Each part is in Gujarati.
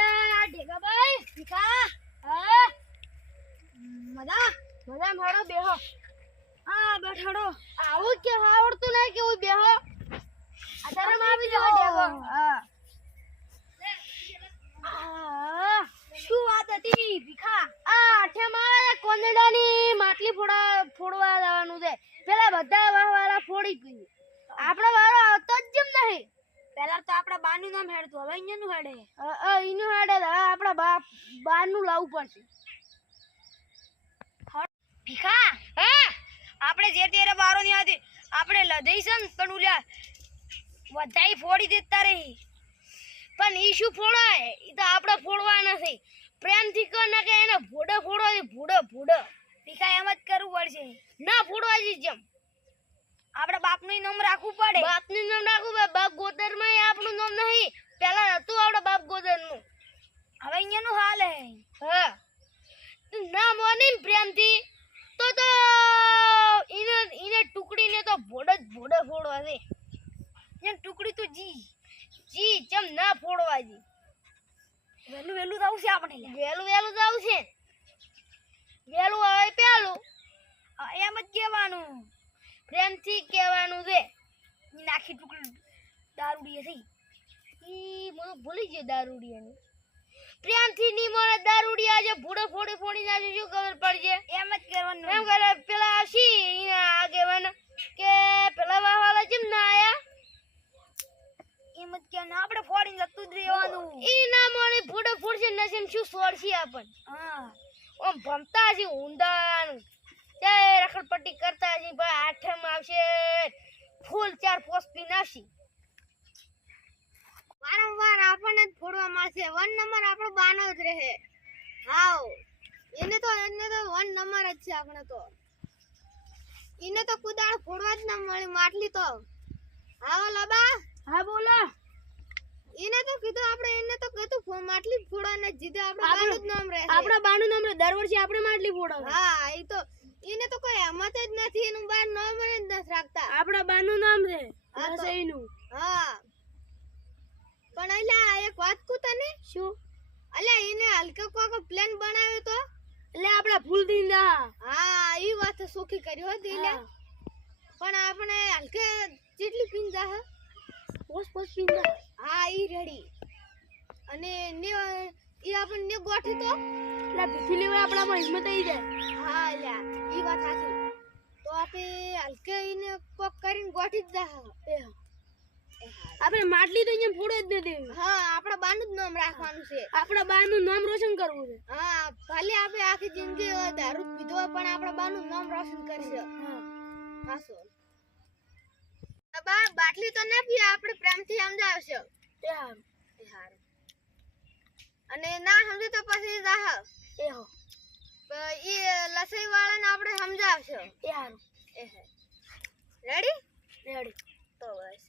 અલ્યા ઢેગા ભાઈ ભીખા હા મજા મજા મારો બેહો હા બેઠાડો આવું કે આવડતું નહીં કે હું બેહો આધારમ આવી જાવ ઢેગો હા શું વાત હતી ભીખા આ આઠમ આવે કોંદડાની માટલી ફોડવા જવાનું છે પેલા બધા વાહવાળા ફોડી ગઈ આપણો વારો આવતો જ જેમ નહીં પેલા તો આપડા બાનું નામ હેડતું હવે અહીંયાનું હેડે ઈનું હેડે હવે આપડા બાનું લાવવું પડશે ભીખા હે આપણે જે તેરે બારો ની હતી આપણે લધઈ છે ને પણ ઉલ્યા વધાઈ ફોડી દેતા રહી પણ ઈ શું ફોડાય ઈ તો આપણે ફોડવા નથી પ્રેમથી કહો ને કે એને ભોડો ફોડો ભોડો ભીખા એમ જ કરવું પડશે ના ફોડવા જ જેમ આપણે બાપનું નામ રાખવું પડે બાપનું નામ રાખવું પડે બાપ ગોદરમાં આપણું નામ નહીં પેલા હતું આપણે બાપ ગોદરનું હવે અહીંયાનું હાલ હે હા તું ના મોની પ્રેમથી તો ઈને ટુકડીને તો ભોડો ફોડવા દે એ ટુકડી તો જી ચમ ના ફોડવા જી વેલું જાવ છે આપણે વેલું જાવ છે વેલું આવે પેલું એમ જ કહેવાનું પ્રેમથી કહેવાનું છે નાખી ટુકડી દારૂડી થઈ ઈ મને ભૂલી ગયો દારૂડિયાનું પ્રેમથી ની મને દારૂડિયા જે ભૂડો ફોડી નાખે શું ખબર પડશે એમ જ કરવાનું એમ કરે પેલા આવશી એના આગેવાન કે પેલા વાવાલા જેમ ના આયા એમ જ કે આપણે ફોડીને જતું જ રહેવાનું ઈ ના મને ભૂડો ફોડશે નસીમ શું છોડશે આપણ હા ઓમ ભમતા છે ઊંડાન તે રખડપટ્ટી કરતા છે ભાઈ આઠમ આવશે ફૂલ 4 પોસ્ટ પી નાખી વારંવાર આપણને જ ફોડવા મળશે 1 નંબર આપણો બાનો જ રહે હાવ એને તો 1 નંબર જ છે આપણે તો એને તો કુદાળ ફોડવા જ ના મળે માટલી તો હાવ લબા હા બોલો એને તો કીધું આપણે એને તો કીધું માટલી ફોડવાને જીતે આપણે બાનું જ નામ રહે આપણા બાનું નામ રહે દર વર્ષે આપણે માટલી ફોડો હા ઈ તો એને તો કોઈ હિંમત જ નથી એનું બાર નામ જ નથી રાખતા આપણા બાનું નામ છે આ તો એનું હા પણ અલ્યા એક વાત કહું તને શું અલ્યા એને હલકો કોકો પ્લાન બનાવ્યો તો એટલે આપણે ફૂલ દીંદા હા ઈ વાત સોખી કર્યો હતી લે પણ આપણે હલકે જેટલી પીંદા હે પોસ પીંદા હા ઈ રેડી અને ને ઈ આપણને ગોઠી તો એટલે પીઠી આપણામાં હિંમત આવી જાય હા અલ્યા ઈ વાત સાચી તો આપણે હલકે ઈને કોક કરીને ગોઠી જ જા આપણે માટલી તો અહીંયા ફોડે જ નથી હા આપણા બાનું જ નામ રાખવાનું છે આપણા બાનું નામ રોશન કરવું છે હા ભલે આપણે આખી જિંદગી દારૂ પીધો પણ આપણા બાનું નામ રોશન કરશે હા હાસો બા બાટલી તો ના પીએ આપણે પ્રેમથી સમજાવશે એ હારું અને ના સમજે તો પછી જાહ એ હો ઈ લસઈ વાળાને આપણે સમજાવશે એ હારું એ હે રેડી તો બસ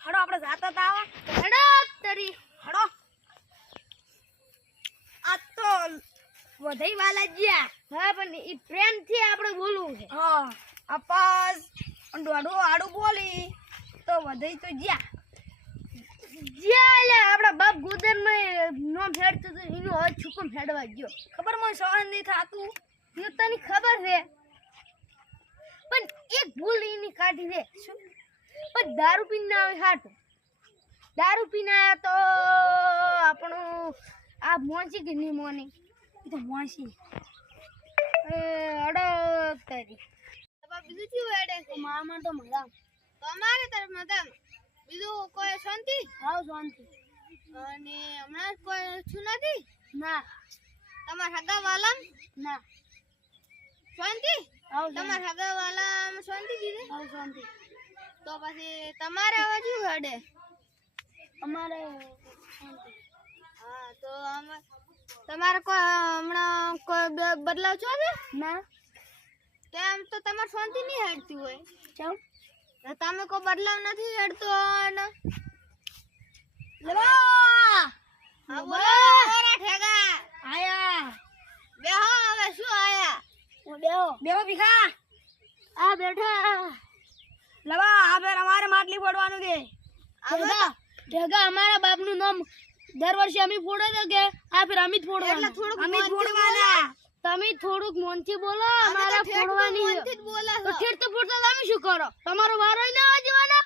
હડો આપણે જાતા તા આવા હડો તરી હડો આ તો વધઈ વાલા જ્યા હા પણ ઈ પ્રેમથી આપણે બોલવું છે હા અપાસ ડોડો આડું બોલી તો વધઈ તો જ્યા લે આપડા બાપ ગોદરમાં નો ફેડતો તો એનો હાથ છુકમ ફેડવા ગયો ખબર મને સહન નહીં થાતું એ તને ખબર છે પણ એક ભૂલ એની કાઢી દે શું પણ દારૂ પીને આવે હાટું દારૂ પીને આયા તો આપણું આ મોંસી કે નહીં મોની એ તો મોંસી અડક તારી બીજું શું હેડે છે મામા તો મજા તમારે તાર મજા બીજું કોઈ શાંતિ હા શાંતિ અને હમણાં કોઈ છું નથી ના તમારા હગા વાલા ના શાંતિ તમારા હગા વાલા શાંતિ દીદી હા શાંતિ તો પછી તમારે હવે શું હેડે અમારે શાંતિ હા તો તમારે કોઈ હમણાં કોઈ બદલાવ છો ને ના તેમ તો તમારે શાંતિ નહીં હેડતી હોય કેમ તમે કોઈ બદલાવ નથી હેડતો ને લેવા હા બોલો ઓરા ઠેગા આયા બેહો હવે શું આયા બેહો ભીખા આ બેઠા લવા આ બેર અમારે માટલી ફોડવાનું છે ઠેગા અમારા બાપનું નામ દર વર્ષે અમે ફોડે તો કે આ ફેર અમે જ એટલે ફોડવાના થોડુંક અમે જ મોનથી ફોડવાના તમે થોડુંક મોનથી બોલો અમારા ફોડવાની મોનથી જ બોલે તો છે. ઠેર તો ફોડતા તમે શું કરો તમારો વારો ના આવવા દેવાના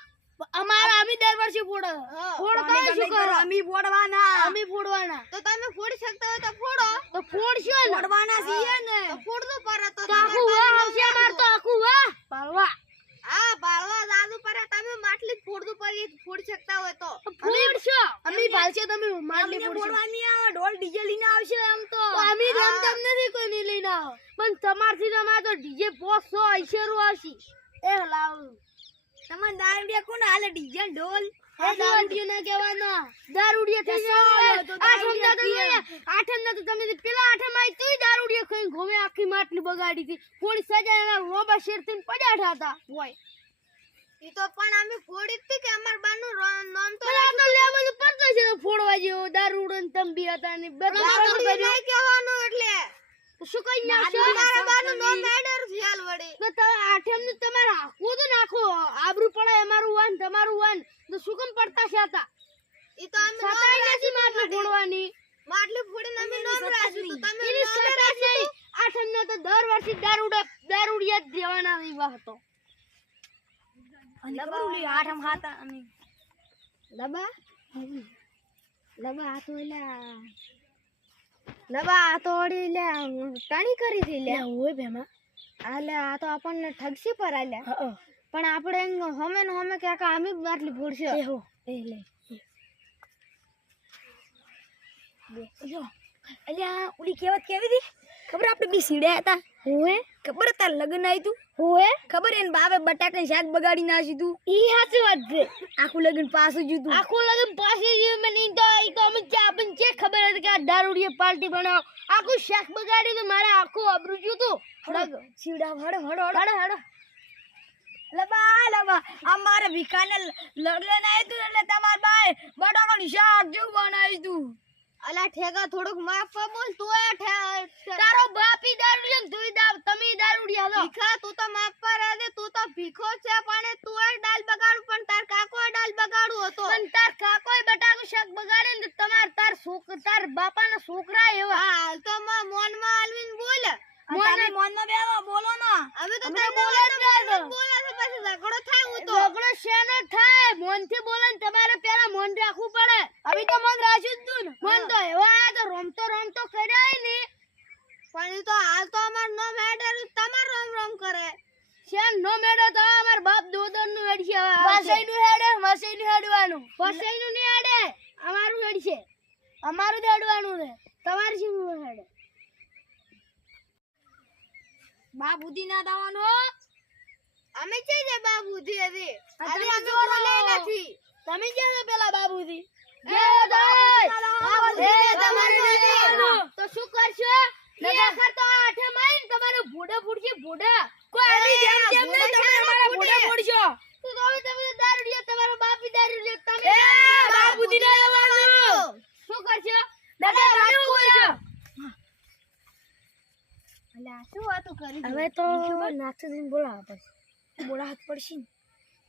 અમારા અમે દર વર્ષે ફોડે હા. ફોડ તમે શું કરો અમે ફોડવાના તો તમે ફોડી શકતા હોય તો ફોડો. તો ફોડશો ને ફોડવાના છીએ ને તો ફોડવું પડે તો તો આખું વાહ આવશે અમાર તો આખું વાહ પાલવા હા બાળવા દાદુ પડે તમે માટલી જ ફોડવું પડે ફોડી શકતા હોય તો ફોડશો અમે ભાલશે તમે માટલી ફોડવાની આવે ઢોલ ડીજે લઈને આવશે એમ તો અમે જ એમ તમને નથી કોઈ નહીં લઈને આવો પણ તમારથી તમારે તો ડીજે 500 800 આવશે એ લાવ તમને દારૂડિયા કોણ હાલે ડીજે ઢોલ દારૂડિયો ના કહેવાનો દારૂડિયા થઈ જાય આઠમ તો તમે પેલા આઠમ આવી તોય દારૂડિયો ખાઈ ઘોમે આખી માટલી બગાડી હતી થોડી સજા એના રોબા શેર થઈને પડ્યા હતા હોય ઈ તો પણ અમે ફોડી હતી કે અમાર બાનું નામ તો પણ આ તો લેવલ ઉપર તો છે ફોડવા જેવો દારૂડો ને તંબી હતા ને દારૂડિયો નહીં કહેવાનું એટલે શું કઈ નાખશો અમારા બાનું નામ એડર ફિયાલ વડે તો તમે આઠમ ને તમારે આખું તો નાખો આબરૂ પડાય અમારું વાન તમારું વાન તો શું કેમ પડતા છે હતા ઈ તો અમે સતાઈ નથી માટલી ફોડવાની માટલી ફોડીને અમે નામ રાખ્યું તો તમે એની નામે સતાઈ નહીં આઠમ ને તો દર વર્ષે દારૂડિયા જ દેવાના એવા હતો લબરુલી આઠમ ખાતા અને લબા આ તો લબા આ તો ઓડી લે ટાણી કરી થી લે ઓય બેમાં આલે આ તો આપણને ઠગસી પર આલે પણ આપણે હમે ને હમે કે આકા અમે માટલી ફોડશે એ હો એ લે જો અલ્યા ઉડી કેવત કેવી દી ખબર આપણે બી સીડ્યા હતા હોએ ખબર તાર લગન આઈ તું હોએ ખબર એને બાવે બટાકાની શાક બગાડી નાસી તું ઈ સાચી વાત છે આખું લગન પાછું જતું આખું લગન પાછું જ મને ઈ તો અમે ચા બન છે ખબર હતી કે આ દારૂડિયા પાર્ટી બનાવ આખું શાક બગાડી તો મારે આખું અબરૂ જતું લગ સીડા હડો લબા અમારે ભીખાને લગન આઈ તું એટલે તમાર બાય બટાકાની શાક જેવું બનાવી તું અલા ઠેકા થોડુંક માફ બોલ તું તારો બાપી દારૂડિયો ને તુંય તમે દારૂડિયા છો ભીખા તું તો માફ પર દે તું તો ભીખો છે પણ તું એ દાલ બગાડું પણ તાર કાકો દાલ બગાડું હતો પણ તાર કાકોય બટાકું શાક બગાડે ને તાર બાપાના છોકરા એવા હાલ તો મોનમાં આલવીન બોલ મોનમાં બેવો બોલો ના હવે તો અમે તને બોલે જ નહીં. બોલે છે પછી ઝઘડો થાય હું તો ઝઘડો શેનો થાય મોનથી બોલે ને તમારે પેલા મોન રાખવું પડે હવે તો મન રાખ્યું જ તું ને મન તો એવા તો રમતો કર્યા ને પણ ઈ તો હાલ તો અમાર નો મેટર તમાર રમ કરે શેન નો મેડો તો અમાર બાપ દોદર નું હેડ છે વસઈનું હેડવાનું વસઈનું નહીં હેડે અમારું હેડ છે અમારું જ હેડવાનું છે તમારે શું હેડે બાબુજી ના દાવાનો અમે છે જે બાબુજી હતી તમે અમે જોરો. જોરો લઈ નથી તમે ક્યાં છો પેલા બાબુજી તો શું કરશો નગર તો આઠે માઈન તમારે ભોડા ફૂડશે ભોડા કોઈ આની જેમ જેમ નહીં તમે અમારા ભોડા ફોડશો તો હવે તમે દારૂડિયા તમારો બાપી દારૂડિયા તમે બાબુજી ના આવવાનું શું કરશો દાદા શું કરશો અલ્યા શું વાતો કરી હવે તો નાચીને બોલાવા પડશે બોલાવા પડશે ને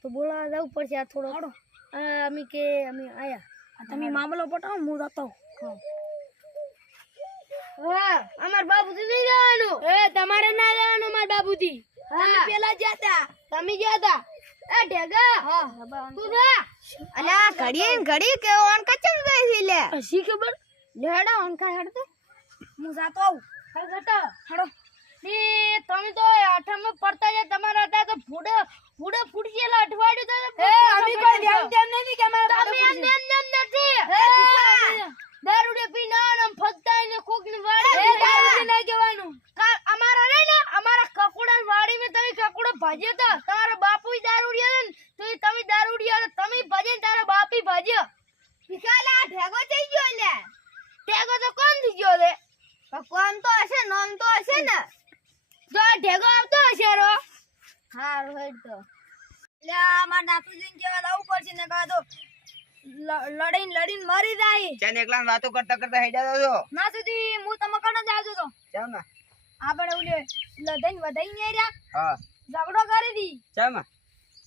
તો બોલાવા જવું પડશે આ થોડો અમે આયા તમે મામલો પટાવો હું જતો હા અમાર બાબુજી નહીં જવાનું તમારે ના જવાનું અમાર બાબુજી તમે પેલા જતા તમે જતા એ ઢેગા તું જા અલ્યા ઘડી કે ઓન કચમ ગઈ છે લે હસી ખબર લેડા ઓન કા હેડ તો હું જાતો આવું હાલ જતા હડો ને તમે તો આઠમમાં પડતા જાય તમારા હતા તો ફૂડે ફૂટશે એટલે અઠવાડિયું તો અમે કોઈ ધ્યાન નથી કે અમારા તમે એમ નથી દારૂડે પીને આમ ફગતા ને કોક ની વાડી દારૂડે નહીં કહેવાનું અમારા રે ને અમારા કકોડા વાડી મે તમે કકોડો ભાજ્યો તો તમારા બાપુય દારૂડિયા ને તો તમે દારૂડિયા તમે ભજે ને તારા બાપી ભજ્યો ભીખાલા ઢેગો થઈ ગયો લે ટેગો તો કોણ થઈ ગયો રે કોમ તો હશે નામ તો હશે ને જો આ ઢેગો આવતો હશે રો હારું હેડ તો લે અમાર નાથુજીને કેવા લાવવું પડશે ને કા તો લડીને મરી જાય ચાને એકલા વાતો કરતા હેડા છો નાથુજી હું તમે કને જ આવજો તો ચાલ ને આપણે ઓલે લડાઈને વધાઈ ને રહ્યા હા ઝઘડો કરી દી ચાલ ને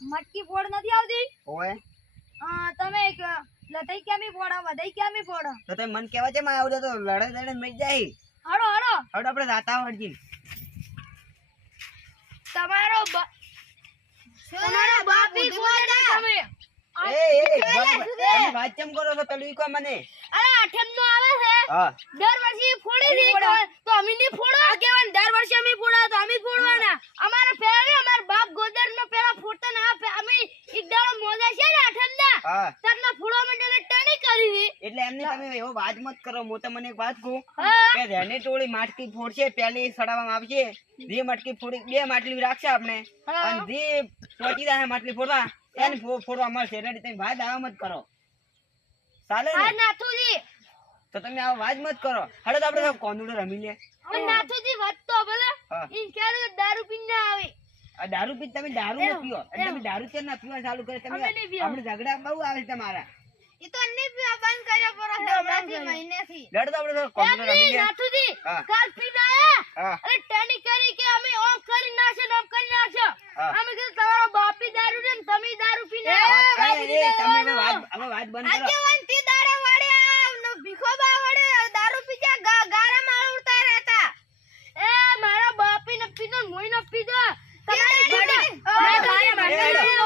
મટકી ફોડ નથી આવતી ઓય તમે લતાઈ કેમી ફોડો વધાઈ કેમી ફોડો તો તમે મન કહેવા છે માં આવડે તો લડે લડે મરી જાય. હડો હડો હવે આપણે રાતા વળજી. તમારો બાપી ફોડે તમે તમે વાત કેમ કરો છો? પેલું ઈ કહો મને. અરે આઠમ નો આવે છે હા દર વર્ષે ફોડી દે તો અમે ની ફોડો આગેવાન દર વર્ષે અમે ફોડા તો અમે ફોડવાના અમારા પહેલા અમાર બાપ ગોદર નો પેલા ફોડતા ના અમે એક દાડો મોજા છે ને આઠમ ના હા તરના ફોડવા માટે ટણી કરી દી એટલે એમને તમે એવો વાત મત કરો. હું તમને એક વાત કહું હા કે રેને ટોળી માટકી ફોડશે, પહેલી સડાવવામાં આવશે, જે માટકી ફોડી બે માટલી રાખશે આપણે અને જે પહોંચી જાય માટલી ફોડવા એને ફોડવા મળશે. એટલે તમે વાત આવા મત કરો. ચાલે હા ને? નાથુજી તો તમે આવા વાત મત કરો. હળો તો આપણે કોંદુડો રમી લે. પણ નાથુજી વાત તો ભલે હા ઈ ક્યારે દારૂ પીને આવે આ દારૂ પી તમે દારૂ ન પીઓ અને તમે દારૂ કેમ ના પીવા ચાલુ કરે? તમે અમે નહીં પીવા. આપણે ઝઘડા બહુ આવે છે તમારા. ઈ તો નહીં પીવા બંધ કર્યા પર હમણાંથી મહિનેથી. લડો તો આપણે કોંદુડો રમી લે. નાથુજી હા. કાલ પીને આયા હા અરે ટણી કરી કે અમે ઓમ કરી નાખશે ને ઓમ કરી નાખશે હા. અમે કીધું તમારો બાપી દારૂ ને તમે દારૂ પીને અરે, તમે હવે વાત બંધ કરો. આગેવાન તી દાડે વાડે આ ભીખોબા વાડે દારૂ પીજા ગારા માળ ઉડતા રહેતા. એ મારા બાપી ને પીધો મોઈ ને પીધો તમારી હવે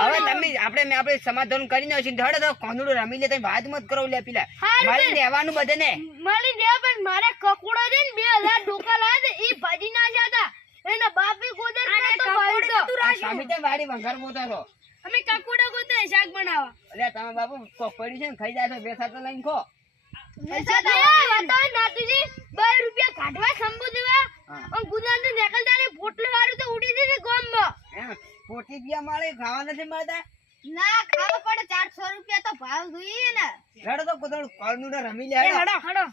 હવે તમે આપણે સમાધાન કરી નાખીશું. હળો તો કોંદુડો રમી લે. તમે વાત મત કરો લે પેલા હારું મારી લેવાનું બધાને. મળી ગયા પણ મારે કકુડો છે ને 2000 ડોકા લાયા ઈ ભાજી નાખ્યા હતા એના બાપી ગોદર ને તો ભાઈ તો આ સામી તે વાડી વંઘાર બોતો છો. અમે કકુડો ગોતે શાક બનાવવા અલ્યા તમે બાપુ કોક પડ્યું છે ને ખાઈ જાય તો બે સાત લઈને ખો. નાતુજી 2 રૂપિયા કાઢવા શંભુ દેવા હા. અને ગુદાન તો નીકળતા ને પોટલો વાળું તો ઉડી જશે ગામમાં એમ પોટી પિયા મળે ખાવા નથી મળતા. ના ખાવા પડે 400 રૂપિયા તો ભાવ જોઈએ ને. લડો તો કોદળ કોંદુડો રમી લે. હળો. હડો હડો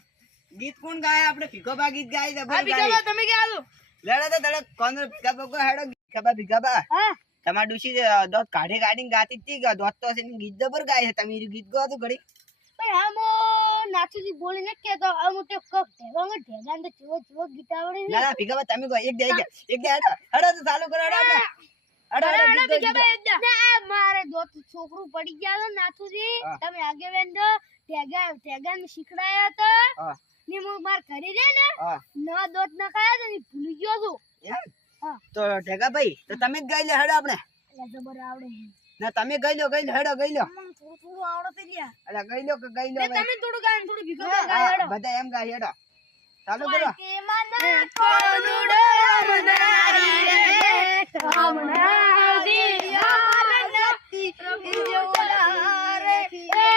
ગીત કોણ ગાય? આપણે ભીખોબા ગીત ગાય છે. આ બોલ બીજો ગાય. તમે કે આલો લડો તો તડક કોંદુડો ભીખાબા કો હેડો. ભીખાબા હા તમાર ડુસી દોત કાઢીને ગાતી જ હતી. દોત તો હશે ને ગીત જબર ગાય છે. તમે ગીત ગાઓ તો ઘડી. પણ આમો નાથુજી બોલી ને કે તો આમ તો કક ઢેગાંગ ઢેગાંગ તો ચીવો ગીત આવડે છે ના ના ભીખાબા તમે કહો એક દે હેડો. હેડો તો ચાલુ કરો. હેડો આપણે. હેડો ગીત ગાઓ, ગીત ગાઓ. ના મારે દોત છોકરું પડી ગયા તો નાથુજી હા. તમે આગે વેંદો ઢેગાંગ શીખડાયા હતા હા ને હું માર ઘરે રે ને હા ના દોત ના ખાયા તો ની ભૂલી ગયો છું એમ? હા. તો ઢેગા ભાઈ તો તમે જ ગાઈ લો. હેડો આપણે. એટલે જબર આવડે છે ના તમે ગાઈ લો હેડો ગાઈ લો. મને થોડું થોડું આવડે છે લ્યા અલા ગાઈ લો કે ગાઈ લો ભાઈ. તમે થોડું ગાય થોડું ભીખો હા, ગાય બધા એમ ગાય. હેડો ચાલુ કરો. કે મના કોનુડો મનારી રે કામનાજી યાર નથી જોડા રે એ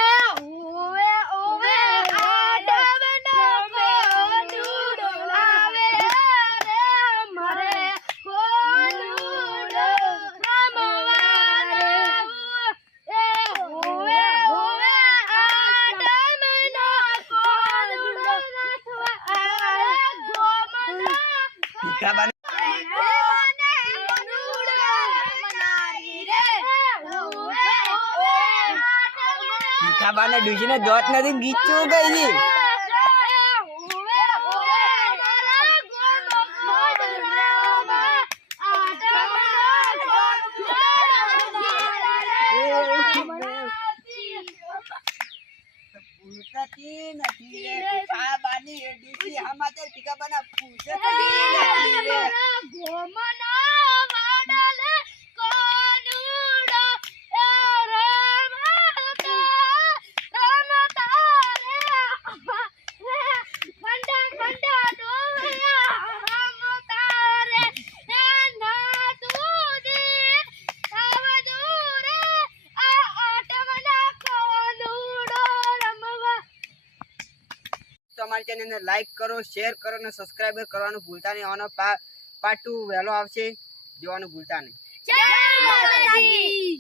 ઓવે ઓવે આડવનો કોનુડો આવે રે મરે કોનુડો રમવારે એ ઓવે ઓવે આડવનો કોનુડો નાથવા આવે ગોમના ભીખાબા ભીખાબાને ડુસીને દોત નથી ગીત ચું ગઈ છે. પૂછતી નથી રે ભીખાબાની એ ડુસી હમાતે ભીખાબાના પૂછતી નથી રે. તો અમારી ચેનલને લાઈક કરો, શેર કરો અને સબસ્ક્રાઇબ કરવાનું ભૂલતા નહીં. આનો પાર્ટ 2 વહેલો આવશે, જોવાનું ભૂલતા નહીં. જય માતાજી.